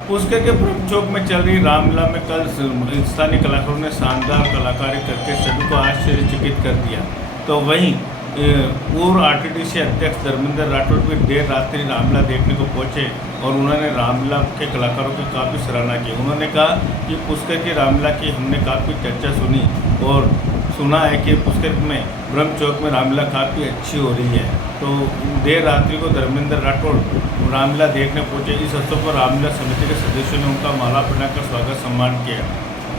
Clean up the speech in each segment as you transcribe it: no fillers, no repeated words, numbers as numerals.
पुस्के के ब्रह्म चौक में चल रही रामलीला में कल स्थानीय कलाकारों ने शानदार कलाकारी करके सभी को आश्चर्यचकित कर दिया। तो वहीं पूर्व आरटीडीसी अध्यक्ष धर्मेंद्र राठौड़ भी देर रात्रि रामलीला देखने को पहुंचे और उन्होंने रामलीला के कलाकारों की काफ़ी सराहना की। उन्होंने कहा कि पुष्कर की रामलीला की हमने काफ़ी चर्चा सुनी और सुना है कि पुष्कर में ब्रह्म चौक में रामलीला काफ़ी अच्छी हो रही है। तो देर रात्रि को धर्मेंद्र राठौड़ रामलीला देखने पहुंचे। इस अवसर पर रामलीला समिति के सदस्यों ने उनका माला पहनाकर स्वागत सम्मान किया।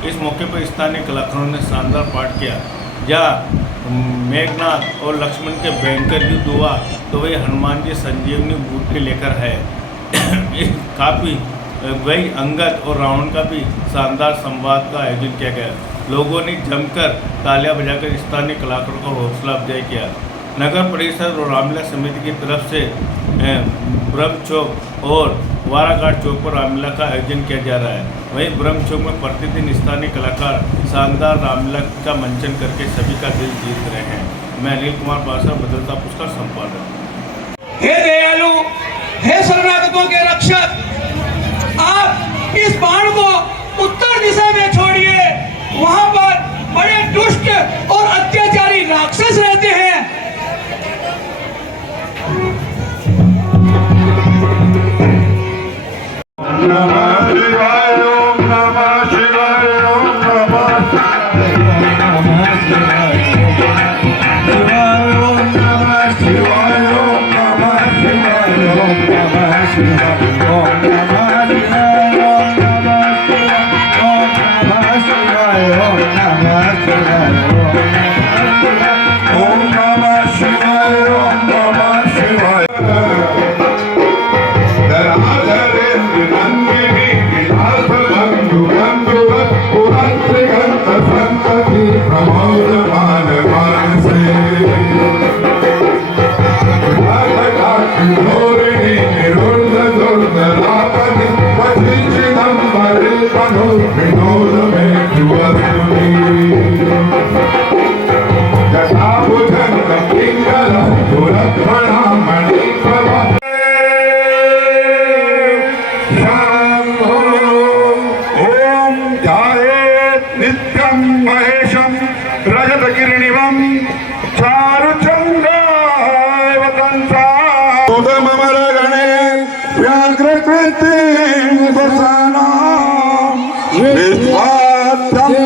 इस मौके पर स्थानीय कलाकारों ने शानदार पाठ किया। जहाँ मेघनाथ और लक्ष्मण के भयंकर युद्ध हुआ तो वही हनुमान जी संजीवनी बूटी लेकर है। काफ़ी वही अंगद और रावण का भी शानदार संवाद का आयोजन किया गया। लोगों ने जमकर तालियां बजाकर स्थानीय कलाकारों का हौसला अफजाई किया। नगर परिषद और रामलीला समिति की तरफ से ब्रह्म चौक और वाराघाट चौक पर रामलीला का आयोजन किया जा रहा है। वहीं ब्रह्म चौक में प्रतिदिन स्थानीय कलाकार शानदार रामलीला का मंचन करके सभी का दिल जीत रहे हैं। मैं अनिल कुमार पासा, बदलता पुष्कर संपादक। हे दयालु, हे शरणागतों के रक्षक, आप इस बाण को उत्तर दिशा में छोड़िए। वहां पर बड़े दुष्ट और अत्याचारी राक्षस रहते हैं।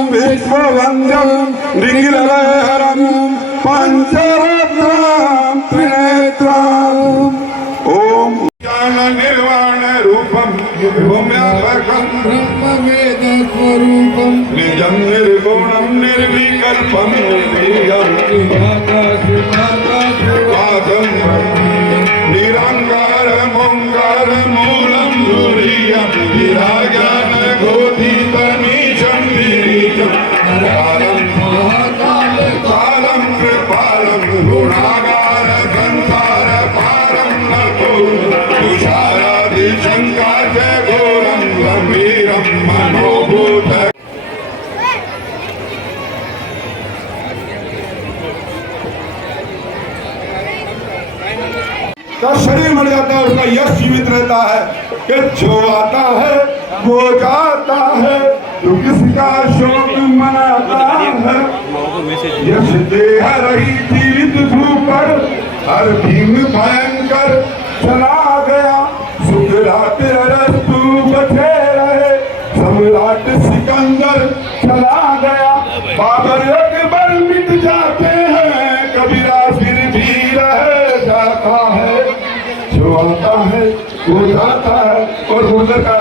विश्ववंदम निखिलहरम पंचरत्नम त्रिनेत्रम ओम ज्ञान निर्वाण रूपम भूम्यापकम ब्रह्मवेद स्वरूपम निजं निर्गुणं निर्विकल्पं निर्भीयं आकाशवादं निरंकार ओंकार मूलं तुरीयं विराज्ञान गोधीतमीशं कालं कृपालं गुणागार संसार पारं नतो तुषारादिशंकाच घोरं गंभीरं मनोभूत। का शरीर मर जाता है, उसका यश जीवित रहता है कि जो आता है वो जाता है, तो किसका शोक मनाता है। यश देह रही जीवित धूपर हर भीम भयंकर चला गया। सुखराट अरस्तु बचे रहे, सम्राट सिकंदर चला गया। बाबर अकबर मिट जाते हैं, कबीरा फिर भी रह जाता है। जो आता है वो जाता है और गुजर का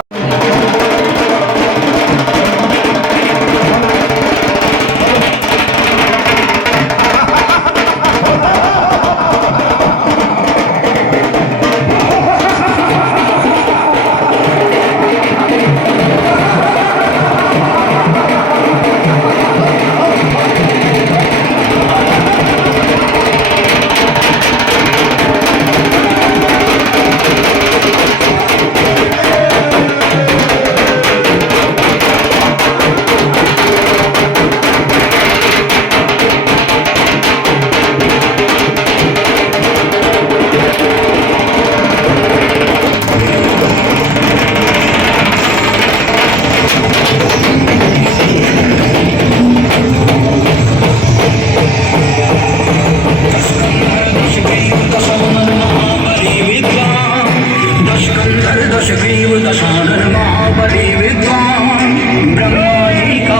देव दशानन महाबली विद्वान ब्रह्मा जी का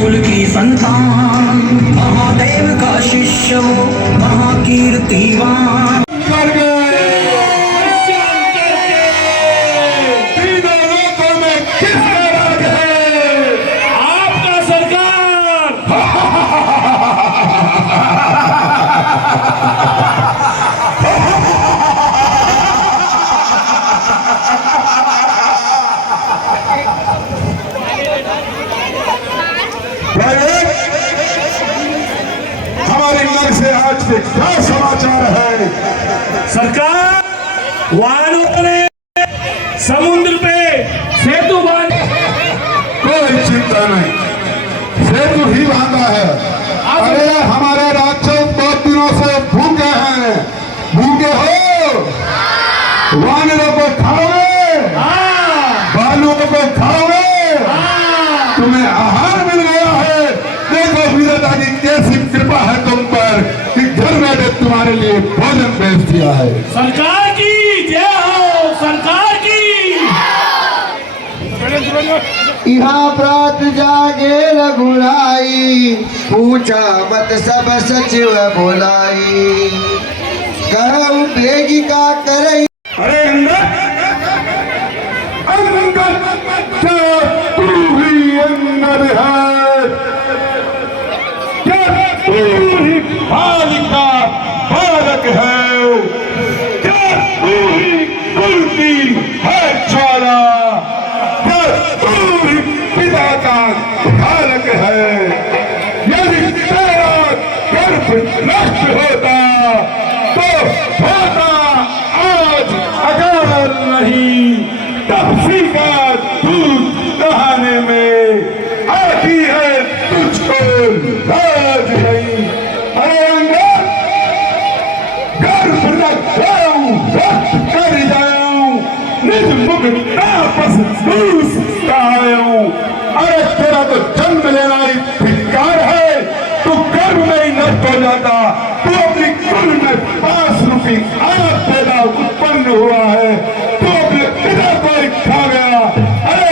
कुल की संतान महादेव का शिष्य वो महाकीर्तिवान कर गए तीनों लोकों में किसका राज है? आपका सरकार। हमारे घर से आज के क्या समाचार है? सरकार वानरों ने समुद्र पे सेतु बांधा। कोई चिंता नहीं, सेतु ही बांधा है। अरे हमारे राक्षस बहुत दिनों से भूखे हैं। भूखे हो? वानरों को खाओगे, भालुओं को खाओगे, तुम्हें आहार मिल गया है। देखो वीरता की कैसी कृपा है तुम पर कि घर बैठे तुम्हारे लिए भोजन भेज दिया है। सरकार की जय हो, सरकार की। यहाँ प्रात जागे रघुराई, पूछा मत सब सचिव बोलाई, कहूँ भेजी का करई। अरे अंगद, क्या तू ही अंगद है? क्या तू ही बालिका बालक है? क्या तू ही कुल की है ज्वाला? क्या तू ही पिता का बालक है? यदि तेरा गर्भ नष्ट होता तो होता आज अकाल नहीं, तपसी का दूध दहाने में आती है तुझको लाज नहीं। अरे अंगद, गर्भ रख जाऊं, रक्त कर जाऊं, निज मुख तापस दूस आऊं। अरे तेरा तो जन्म लेना ही धिक्कार है। तू गर्भ में ही नष्ट हो जाता। तू अपनी कुल में 5 रूपी आग पैदा उत्पन्न हुआ है। तू अपने पिता को ही खा गया। अरे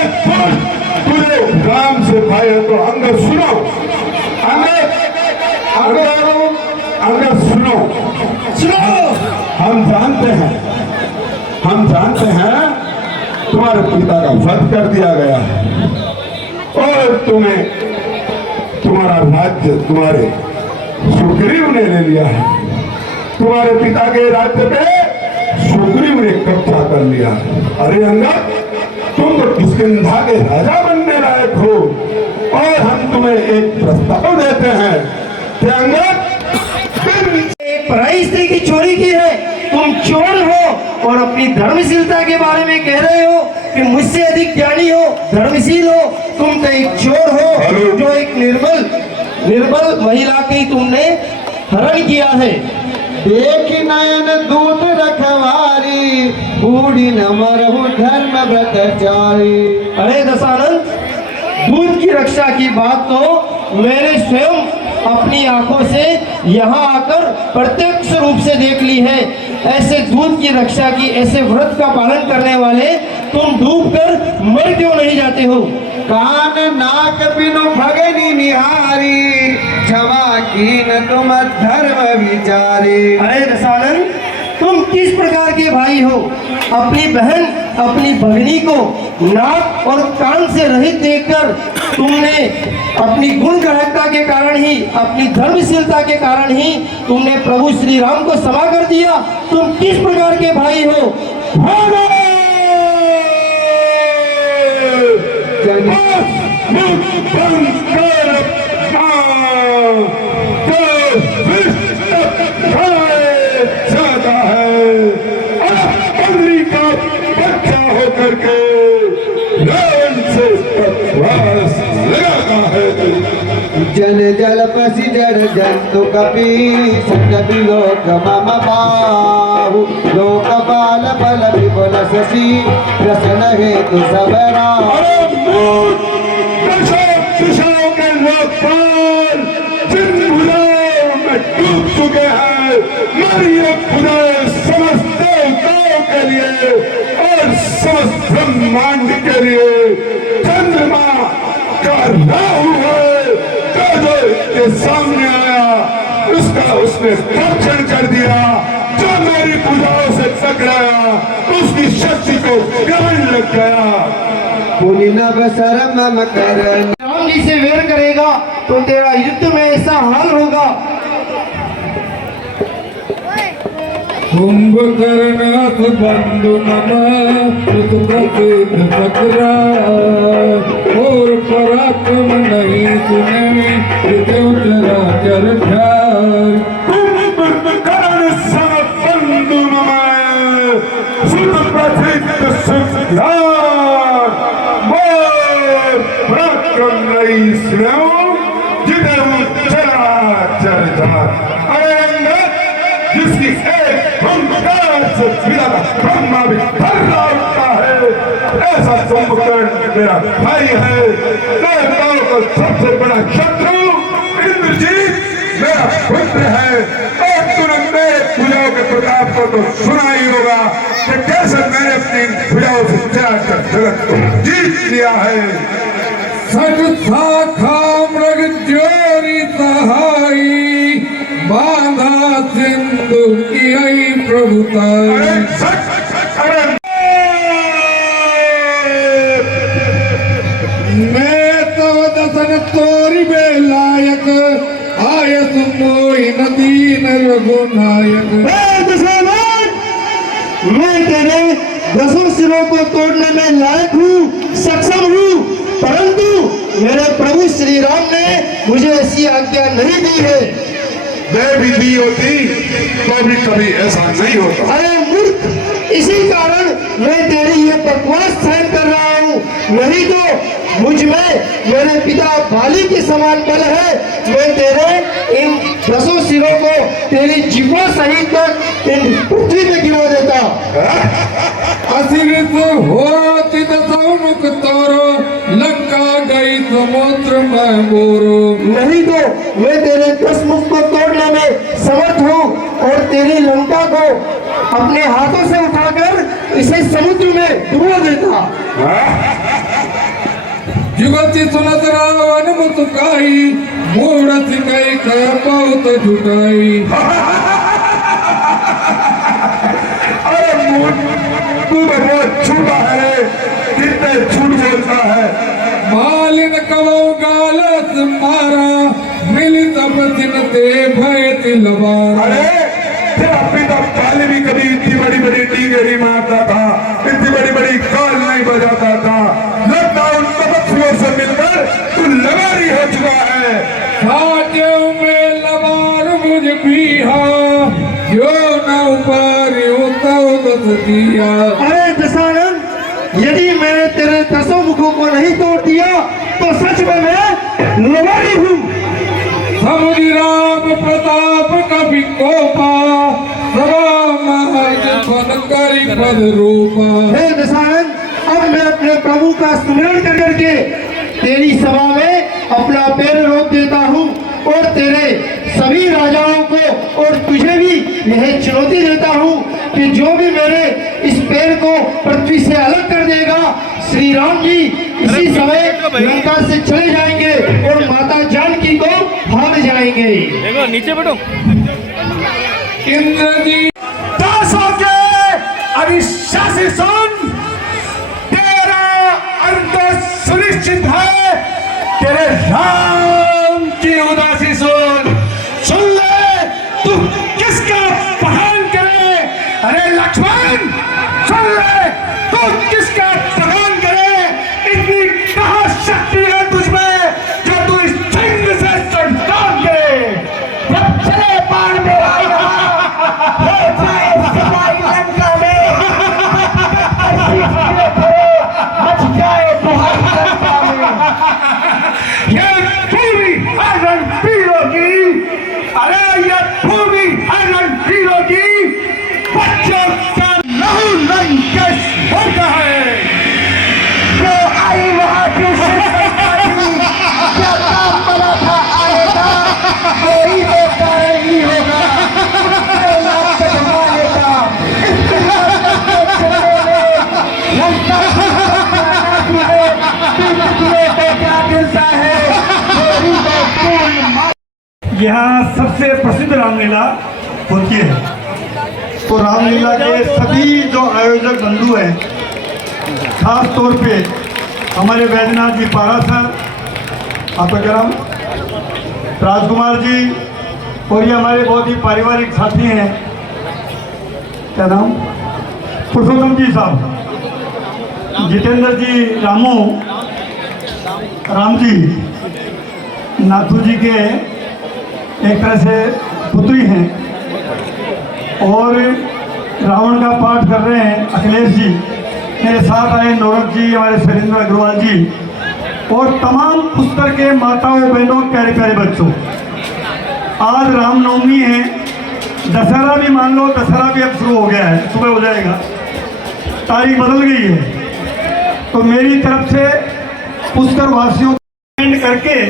तुझे राम से भाई है तो अंगद सुनो, अंगद सुनो, हम जानते हैं तुम्हारे पिता का वध कर दिया गया है और तुम्हारा राज्य तुम्हारे सुग्रीव ने ले लिया है। तुम्हारे पिता के राज्य पे सुग्रीव ने कब्जा कर लिया। अरे अंगद, तुम तो किष्किंधा के राजा बनने लायक हो और हम तुम्हें एक प्रस्ताव देते हैं कि अंगद, पराई स्त्री की चोरी की है, तुम चोर हो और अपनी धर्मशीलता के बारे में कह रहे हो कि मुझसे अधिक ज्ञानी हो, धर्मशील हो। तुम तो एक चोर हो जो एक निर्बल महिला की तुमने हरण किया है। देखी नयन दूत रखवारी, बूढ़ी न मरहु धर्म ब्रतचारी। अरे दशानंद, दूध की रक्षा की बात तो मैंने स्वयं अपनी आंखों से यहाँ आकर प्रत्यक्ष रूप से देख ली है। ऐसे दूध की रक्षा की, ऐसे व्रत का पालन करने वाले तुम डूबकर मर क्यों नहीं जाते हो? कान नाक बिनु भगनी निहारी, क्षमा कीन तुम धर्म विचारी। अरे दशानंद, तुम किस प्रकार के भाई हो? अपनी बहन, अपनी भगनी को नाक और कान से रहित देखकर तुमने अपनी गुण ग्रहणता के कारण ही, अपनी धर्मशीलता के कारण ही तुमने प्रभु श्री राम को क्षमा कर दिया। तुम किस प्रकार के भाई हो? जाता है का बच्चा होकर के रावण से बकवास लगाता है। जन जल पसी जड़ जंतु कपि कपि लोक मम बाहु, लोक बाल बल विपुल शशि प्रसन्न हेतु सब राम। दिशाओं के लोकपाल जिन भुलाओं में डूब चुके हैं, मारिए खुदा समस्त देवताओं के लिए और समस्त ब्रह्मांड के लिए चंद्रमा का राहु है, जो इसके सामने आया उसका उसने भक्षण कर दिया। जो मेरी पूजाओं से टकराया उसकी शक्ति को ग्रहण लग गया। राम जी से वेर करेगा तो तेरा युद्ध में ऐसा हाल होगा। कुंभकर्णाथ बंधु और पराक्रम नहीं सुने चराचर कुंभकर्ण सन बंधु पराक्रम नहीं सुने जिधर चराचर जिसकी एक ओंकार से फिरा ब्रह्मा भी थर्रा उठता है, ऐसा कुंभकर्ण मेरा भाई है। देवताओं का सबसे बड़ा शत्रु इंद्रजीत मेरा पुत्र है। और तुरंत मेरे पूजाओं के प्रताप को तो सुना ही होगा कि कैसे मैंने अपनी पूजाओं से चराचर जगत को जीत लिया है। सच शाखा मृग जोरी सहाई बांधा सिंधु की प्रभुता। मैं तव दसन तोरी बे लायक आय मोहि नदी रघुनायक। मैं तेरे 10 सिरों को तोड़ने में लायक हूँ, सक्षम हूँ, परंतु मेरे प्रभु श्री राम ने मुझे ऐसी आज्ञा नहीं दी है। दे भी दी होती तो भी कभी ऐसा नहीं होता। अरे मूर्ख, इसी कारण मैं तेरी ये बकवास सहन कर रहा हूँ, नहीं तो मुझ में मेरे पिता बाली के समान बल है। मैं तेरे इन 10 सिरों को तेरी जीवा सहित तक इन पृथ्वी पे गिरा देता। असिरित होती दशमुख तोरो लंका गई समुद्र में बोरो। नहीं तो मैं तेरे 10 मुख को तोड़ने में समर्थ हूँ और तेरी लंका को अपने हाथों से उठाकर इसे समुद्र में डुबो देता। जुगति सुनत रावण मुस्काई मूढ़ सिकई कर बहुत झुकाई। अरे तू तो बहुत झूठा है, कितने झूठ बोलता है। मालिन कवो गालस मारा मिल तब दिन ते भय तिलवार। अरे तेरा पिता पहले भी कभी इतनी बड़ी बड़ी टीके नहीं मारता था, इतनी बड़ी बड़ी कॉल नहीं बजाता था। लगता उन तपस्वियों से मिलकर तू लबारी हो चुका है। साजों में लबार मुझ भी हा जो न उपारी होता बस दिया। अरे दशानन, यदि मैंने तेरे 10 मुखों को नहीं तोड़ दिया तो सच में मैं लबारी हूँ। समुझ राम प्रताप कभी कोपा सभा महाज पद करी पद रूपा। हे दशानन, अब मैं अपने प्रभु का स्मरण कर करके तेरी सभा में अपना पैर रोक देता हूँ और तेरे सभी राजाओं को और तुझे भी यह चुनौती देता हूँ कि जो भी मेरे इस पैर को पृथ्वी से अलग कर देगा, श्री राम जी इसी समय लंका से चले जाएंगे और माता जानकी को भाग जाएंगे। देखो नीचे बैठो। इंद्र जी दासों के अविश्वासी सुन, तेरा अंत सुनिश्चित है। तेरे राम की उदासी सुन ले, तू किसका अपहरण करे। अरे लक्ष्मण सुन ले, तू किसका अपहरण करे। इतनी कहाँ शक्ति है तुझमें जो तू इस सिंह से संतान करे। जब चले बाण में आएगा, ले जाए सवाई लंका में। यहाँ सबसे प्रसिद्ध रामलीला होती है। तो रामलीला के सभी जो आयोजक बंधु हैं, खास तौर पे हमारे वैद्यनाथ जी पारा सर, आपका क्या नाम, राजकुमार जी, और ये हमारे बहुत ही पारिवारिक साथी हैं, क्या नाम, पुरुषोत्तम जी साहब, जितेंद्र जी, रामू, राम जी, नाथू जी के एक तरह से पुत्री हैं, और रावण का पाठ कर रहे हैं अखिलेश जी, मेरे साथ आए नौरक जी, हमारे शैलेंद्र अग्रवाल जी, और तमाम पुष्कर के माताओं बहनों, प्यारे प्यारे बच्चों। आज रामनवमी है, दशहरा भी मान लो, दशहरा भी अब शुरू हो गया है, सुबह हो जाएगा, तारीख बदल गई है। तो मेरी तरफ से पुष्कर वासियों को एंड करके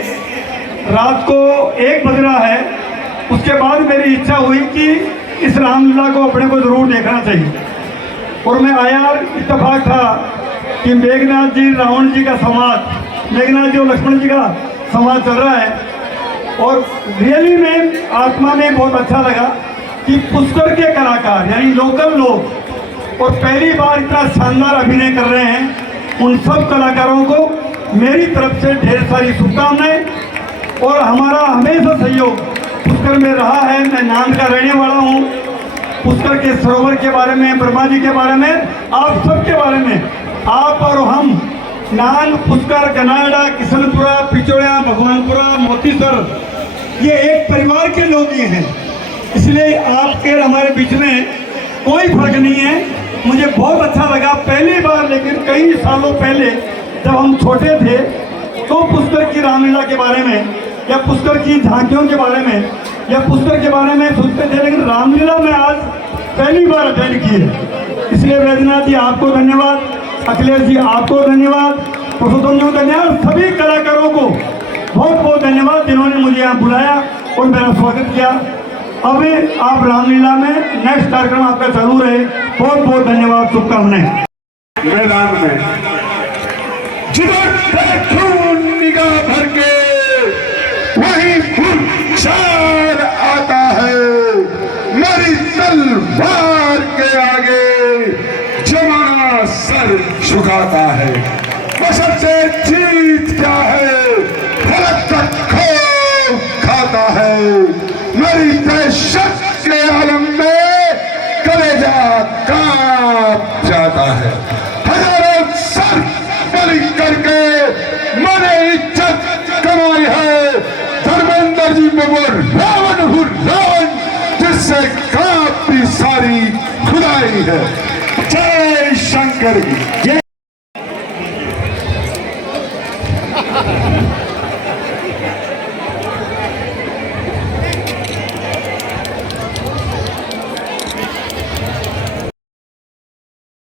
रात को 1 बज रहा है, उसके बाद मेरी इच्छा हुई कि इस रामलीला को अपने को जरूर देखना चाहिए। और मैं आया, इत्तेफाक था कि मेघनाथ जी रावण जी का संवाद, मेघनाथ जी और लक्ष्मण जी का संवाद चल रहा है, और रियली में आत्मा में बहुत अच्छा लगा कि पुष्कर के कलाकार यानी लोकल लोग और पहली बार इतना शानदार अभिनय कर रहे हैं, उन सब कलाकारों को मेरी तरफ से ढेर सारी शुभकामनाएं। और हमारा हमेशा सहयोग पुष्कर में रहा है। मैं नांद का रहने वाला हूँ। पुष्कर के सरोवर के बारे में, ब्रह्मा जी के बारे में, आप सब के बारे में, आप और हम, नांद, पुष्कर, गनाड़ा, किशनपुरा, पिचोड़िया, भगवानपुरा, मोतीसर, ये एक परिवार के लोग ही हैं। इसलिए आपके हमारे बीच में कोई फर्क नहीं है। मुझे बहुत अच्छा लगा पहली बार, लेकिन कई सालों पहले जब हम छोटे थे तो पुष्कर की रामलीला के बारे में या पुष्कर की झांकियों के बारे में या पुष्कर के बारे में सोचते थे, लेकिन रामलीला में आज पहली बार अटेंड की है। इसलिए वैद्यनाथ जी आपको धन्यवाद, अखिलेश जी आपको धन्यवाद, पुरुषोत्तम जी को धन्यवाद, सभी कलाकारों को बहुत बहुत धन्यवाद जिन्होंने मुझे यहाँ बुलाया और मेरा स्वागत किया। अब आप रामलीला में नेक्स्ट कार्यक्रम आपका चालू रहे। बहुत बहुत धन्यवाद, शुभकामनाएं। मैदान में जिधर देखूं निगाह भर के वहीं खुद आता है। मेरी तलवार के आगे जमाना सर झुकाता है। बशर्ते जीत क्या है, फलक तक खो खाता है। मेरी दहशत के आलम में कलेजा कांप जाता है। हजारों सर बलि करके मैंने इज्जत कमाई है। धर्मेंद्र जी में वो रावण हूँ, रावण जिससे कांपती सारी खुदाई है। जय शंकर की जय।